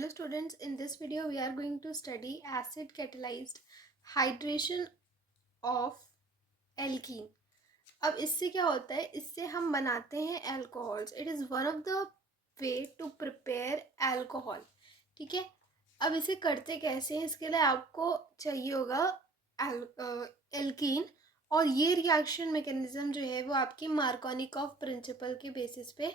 Hello students, in this video we are going to study acid catalyzed hydration of alkene. अब इससे क्या होता है, इससे हम बनाते हैं alcohols. It is one of the way to prepare alcohol. ठीक है. अब इसे करते कैसे हैं, इसके लिए आपको चाहिए होगा एल्कीन. और ये रिएक्शन मैकेनिज्म जो है वो आपकी मार्कोनिकॉफ प्रिंसिपल के बेसिस पे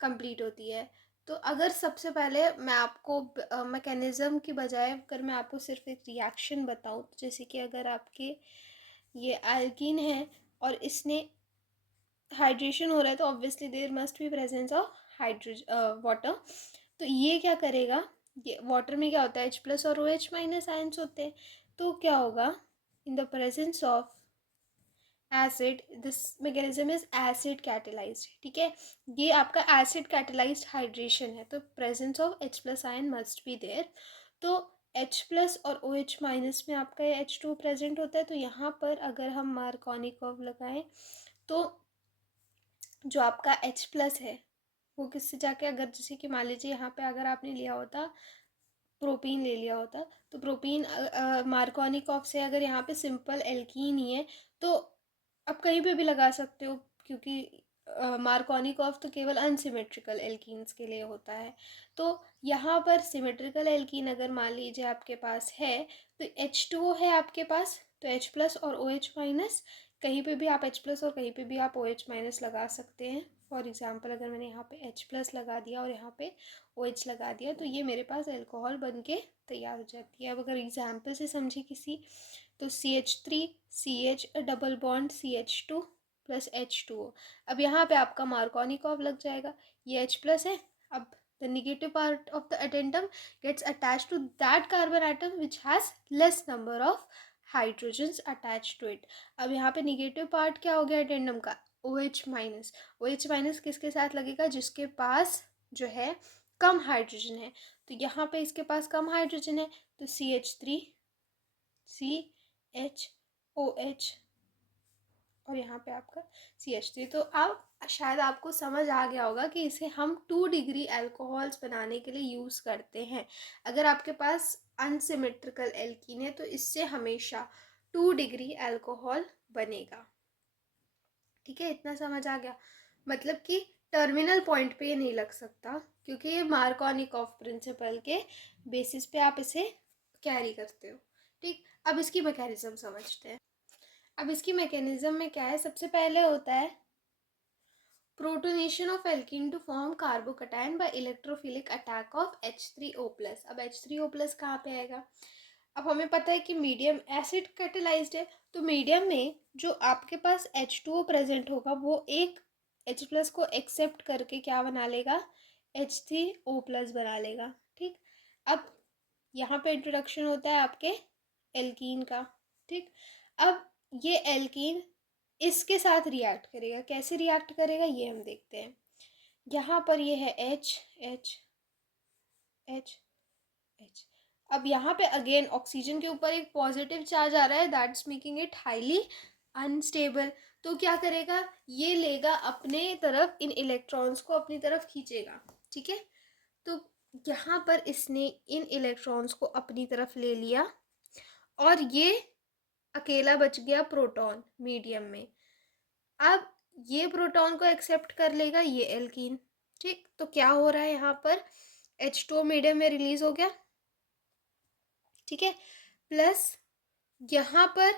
कंप्लीट होती है. तो अगर सबसे पहले मैं आपको मैकेनिज़्म की बजाय अगर मैं आपको सिर्फ एक रिएक्शन बताऊं, तो जैसे कि अगर आपके ये एल्कीन है और इसने हाइड्रेशन हो रहा है, तो obviously there must be presence of water. तो ये क्या करेगा, ये वाटर में क्या होता है, H+ और OH- आयंस होते हैं. तो क्या होगा, in the presence of acid, this mechanism is acid catalysed. ठीक है. ये आपका एसिड कैटेलाइज्ड हाइड्रेशन है, तो presence of H+ ion must be there. तो H+ और OH- में आपका ये H2 प्रेजेंट होता है. तो यहाँ पर अगर हम मार्कोनिकॉफ लगाएं, तो जो आपका H+ है वो किससे जाके, अगर जैसे कि मान लीजिए यहाँ पे अगर आपने लिया होता प्रोपीन ले लिया होता, तो प्रोपीन मार्कोनिकॉफ से अगर यहाँ पे सिंपल एल्कीन ही है, तो आप कहीं पे भी लगा सकते हो, क्योंकि मार्कोनिकॉफ तो केवल अनसिमेट्रिकल एल्कीन्स के लिए होता है. तो यहाँ पर सिमेट्रिकल एल्कीन अगर मान लीजिए आपके पास है, तो H2O है आपके पास, तो H+ और OH-, कहीं पे भी आप H+ और कहीं पे भी आप OH- लगा सकते हैं. फॉर एग्जाम्पल अगर मैंने यहाँ पे H+ लगा दिया और यहाँ पे OH लगा दिया, तो ये मेरे पास अल्कोहल बन के तैयार हो जाती है. अब अगर एग्जाम्पल से समझे किसी, तो CH3 CH double bond CH2 plus H2O. अब यहाँ पे आपका मार्कोनिकॉफ लग जाएगा. ये H+ है. अब the negative part of the addendum gets attached to that carbon atom which has less number of hydrogens attached to it. अब यहाँ पे negative part क्या हो गया addendum का, OH-. OH- किसके साथ लगेगा, जिसके पास जो है कम हाइड्रोजन है. तो यहाँ पे इसके पास कम हाइड्रोजन है, तो CH3 CHOH और यहाँ पे आपका CH3. तो अब शायद आपको समझ आ गया होगा कि इसे हम 2 डिग्री अल्कोहल्स बनाने के लिए यूज़ करते हैं. अगर आपके पास अनसिमेट्रिकल एल्कीन है, तो इससे हमेशा 2 डिग्री अल्कोहल बनेगा. ठीक है, इतना समझ आ गया. मतलब कि टर्मिनल पॉइंट पे ये नहीं लग सकता, क्योंकि ये मार्कोनिकॉफ प्रिंसिपल के बेसिस पे आप इसे कैरी करते हो. ठीक. अब इसकी मैकेनिज्म समझते हैं. अब इसकी मैकेनिज्म में क्या है, सबसे पहले होता है protonation of alkene to form carbocation by electrophilic attack of H3O+. अब H3O+ कहाँ पे आएगा, अब हमें पता है कि मीडियम एसिड कैटेलाइज्ड है, तो मीडियम में जो आपके पास H2O प्रेजेंट होगा, वो एक H+ को एक्सेप्ट करके क्या बना लेगा, H3O+ बना लेगा. ठीक. अब यहाँ पे इंट्रोडक्शन होता है आपके एल्कीन का. ठीक. अब ये एल्कीन इसके साथ रिएक्ट करेगा. कैसे रिएक्ट करेगा ये हम देखते हैं. यहाँ पर ये है H H H H. अब यहाँ पे अगेन ऑक्सीजन के ऊपर एक पॉजिटिव चार्ज आ रहा है, that's making it highly unstable. तो क्या करेगा, ये लेगा अपने तरफ, इन इलेक्ट्रॉन्स को अपनी तरफ खींचेगा. ठीक है. तो यहाँ पर इसने इन इलेक्ट्रॉन्स को अपनी तरफ ले लिया और ये अकेला बच गया प्रोटॉन मीडियम में. अब ये प्रोटॉन को एक्सेप्ट कर लेगा ये एल्कीन. ठीक. तो क्या हो रहा है, यहाँ पर H2O मीडियम में रिलीज हो गया. ठीक है. प्लस यहाँ पर,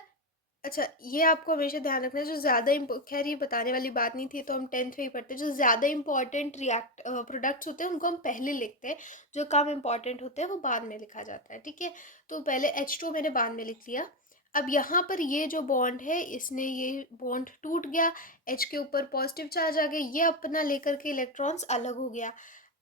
अच्छा ये आपको हमेशा ध्यान रखना है, जो ज़्यादा खैर ये बताने वाली बात नहीं थी, तो हम 10th में ही पढ़ते हैं. जो ज़्यादा इंपॉर्टेंट प्रोडक्ट्स होते हैं उनको हम पहले लिखते हैं, जो कम इंपॉर्टेंट होते हैं वो बाद में लिखा जाता है. ठीक है. तो पहले H2 मैंने बाद में लिख लिया. अब यहाँ पर ये जो बॉन्ड है, इसने ये बॉन्ड टूट गया, H के ऊपर पॉजिटिव चार्ज आ गया, ये अपना लेकर के इलेक्ट्रॉन्स अलग हो गया.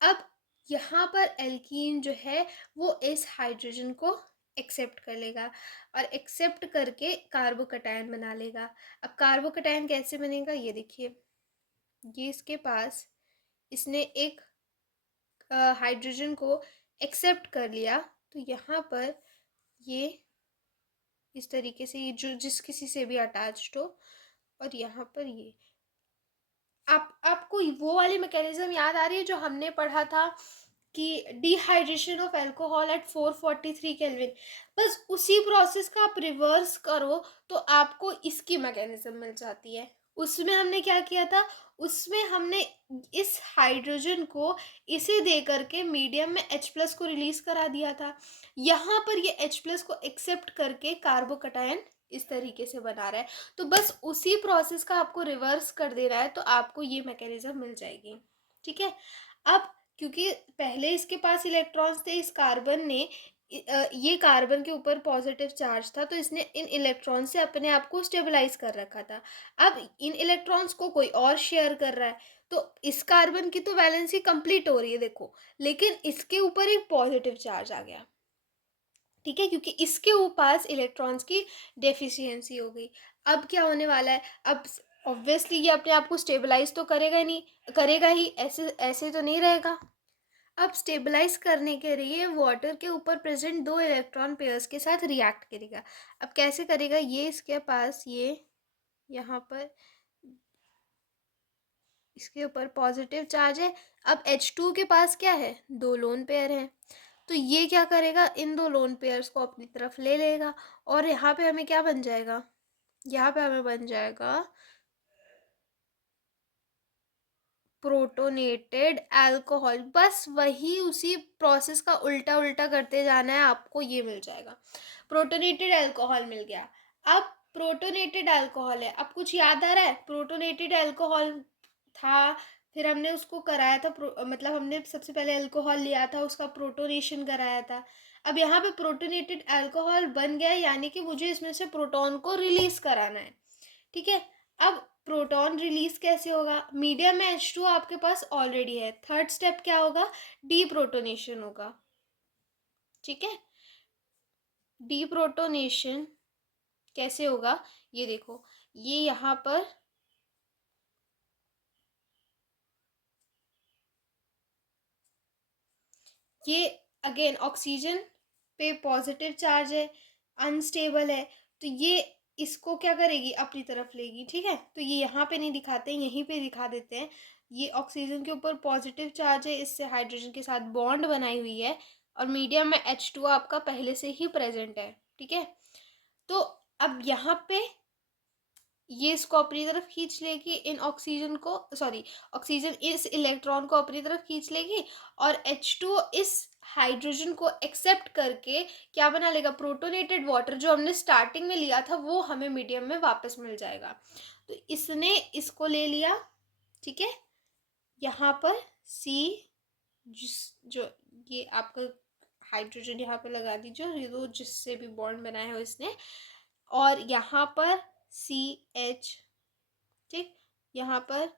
अब यहाँ पर एल्कीन जो है वो इस हाइड्रोजन को एक्सेप्ट कर लेगा और एक्सेप्ट करके कार्बोकटायन बना लेगा. अब कार्बोकटायन कैसे बनेगा, ये देखिए. ये इसके पास, इसने एक हाइड्रोजन को एक्सेप्ट कर लिया, तो यहाँ पर ये इस तरीके से, ये जो जिस किसी से भी अटैच्ड हो, और यहाँ पर ये आपको वो वाली मैकेनिज्म याद आ रही है जो हमने पढ़ा था कि dehydration of alcohol at 443 kelvin, बस उसी प्रोसेस का आप रिवर्स करो तो आपको इसकी मैकेनिज्म मिल जाती है। उसमें हमने क्या किया था, उसमें हमने इस हाइड्रोजन को इसे दे करके मीडियम में H+ को रिलीज करा दिया था। यहाँ पर ये H+ को एक्सेप्ट करके कार्बोकटायन इस तरीके से बना रहा है। तो बस उसी प्रोसेस का आपको रिवर्स कर देना है तो आपको ये मैकेनिज्म मिल जाएगी। ठीक है। अब क्योंकि पहले इसके पास इलेक्ट्रॉन्स थे, इस कार्बन ने ये कार्बन के ऊपर पॉजिटिव चार्ज था तो इसने इन इलेक्ट्रॉन से अपने आप को स्टेबलाइज कर रखा था। अब इन इलेक्ट्रॉन्स को कोई और शेयर कर रहा है तो इस कार्बन की तो वैलेंसी कंप्लीट हो रही है देखो, लेकिन इसके ऊपर एक पॉजिटिव चार्ज आ गया। ठीक है, क्योंकि इसके पास इलेक्ट्रॉन्स की डेफिशिएंसी हो गई। अब क्या होने वाला है, अब ऑब्वियसली ये अपने आप को स्टेबलाइज तो करेगा ही नहीं, करेगा ही, ऐसे ऐसे तो नहीं रहेगा। अब स्टेबलाइज करने के लिए वाटर के ऊपर प्रेजेंट दो इलेक्ट्रॉन पेयर्स के साथ रिएक्ट करेगा। अब कैसे करेगा, ये इसके पास ये यहाँ पर इसके ऊपर पॉजिटिव चार्ज है। अब H2 के पास क्या है, दो लोन पेयर हैं, तो ये क्या करेगा, इन दो लोन पेयर्स को अपनी तरफ ले लेगा और यहाँ पे हमें क्या बन जाएगा, यहाँ पे हमें बन जाएगा प्रोटोनेटेड अल्कोहल। बस वही उसी प्रोसेस का उल्टा उल्टा करते जाना है, आपको ये मिल जाएगा, प्रोटोनेटेड अल्कोहल मिल गया। अब प्रोटोनेटेड अल्कोहल है, अब कुछ याद आ रहा है, प्रोटोनेटेड अल्कोहल था, फिर हमने उसको कराया था मतलब हमने सबसे पहले अल्कोहल लिया था, उसका प्रोटोनेशन कराया था। अब यहाँ पे प्रोटोनेटेड अल्कोहल बन गया, यानी कि मुझे इसमें से प्रोटॉन को रिलीज कराना है। ठीक है। अब प्रोटॉन रिलीज कैसे होगा, मीडियम में H2 आपके पास ऑलरेडी है, थर्ड स्टेप क्या होगा, डीप्रोटोनेशन होगा। ठीक है। डीप्रोटोनेशन कैसे होगा, ये देखो, ये यहाँ पर ये अगेन ऑक्सीजन पे पॉजिटिव चार्ज है, अनस्टेबल है, तो ये इसको क्या करेगी, अपनी तरफ लेगी। ठीक है, तो ये यहाँ पे नहीं दिखाते हैं, यहीं पे दिखा देते हैं। ये ऑक्सीजन के ऊपर पॉजिटिव चार्ज है, इससे हाइड्रोजन के साथ बॉन्ड बनाई हुई है और मीडियम में H2 आपका पहले से ही प्रेजेंट है। ठीक है, तो अब यहाँ पे ये इसको अपनी तरफ खींच लेगी, इन ऑक्सीजन को, सॉरी, ऑक्सीजन इस इलेक्ट्रॉन को अपनी तरफ खींच लेगी और H2 इस हाइड्रोजन को एक्सेप्ट करके क्या बना लेगा, प्रोटोनेटेड वाटर जो हमने स्टार्टिंग में लिया था वो हमें मीडियम में वापस मिल जाएगा। तो इसने इसको ले लिया। ठीक है, यहाँ पर सी, जो ये आपका हाइड्रोजन यहाँ पे लगा दीजिए, ये दो जिससे भी बॉन्ड बनाया है इसने, और यहाँ पर CH। ठीक, यहाँ पर,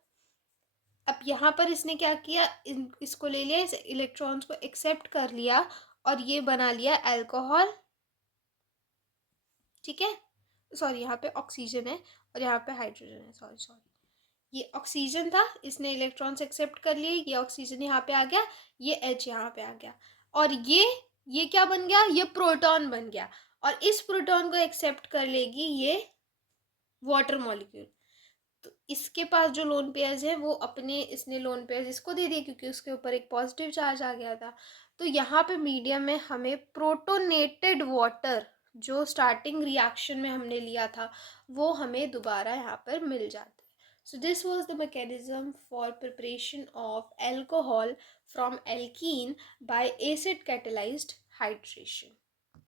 अब यहाँ पर इसने क्या किया, इसको ले लिया, इस इलेक्ट्रॉन्स को एक्सेप्ट कर लिया और ये बना लिया अल्कोहल। ठीक है, सॉरी, यहाँ पे ऑक्सीजन है और यहाँ पे हाइड्रोजन है, सॉरी सॉरी, ये ऑक्सीजन था, इसने इलेक्ट्रॉन्स एक्सेप्ट कर लिए, ये ऑक्सीजन यहाँ पे आ गया, ये H यहाँ पे आ गया, और ये क्या बन गया, ये प्रोटॉन बन गया, और इस प्रोटॉन को एक्सेप्ट कर लेगी ये वाटर मॉलिक्यूल। तो इसके पास जो लोन पेयर्स हैं वो अपने, इसने लोन पेयर्स इसको दे दिए क्योंकि उसके ऊपर एक पॉजिटिव चार्ज आ गया था। तो यहाँ पे मीडियम में हमें प्रोटोनेटेड वाटर जो स्टार्टिंग रिएक्शन में हमने लिया था वो हमें दोबारा यहाँ पर मिल जाता है। So this was the mechanism for preparation of alcohol from alkene bye acid catalysed hydration.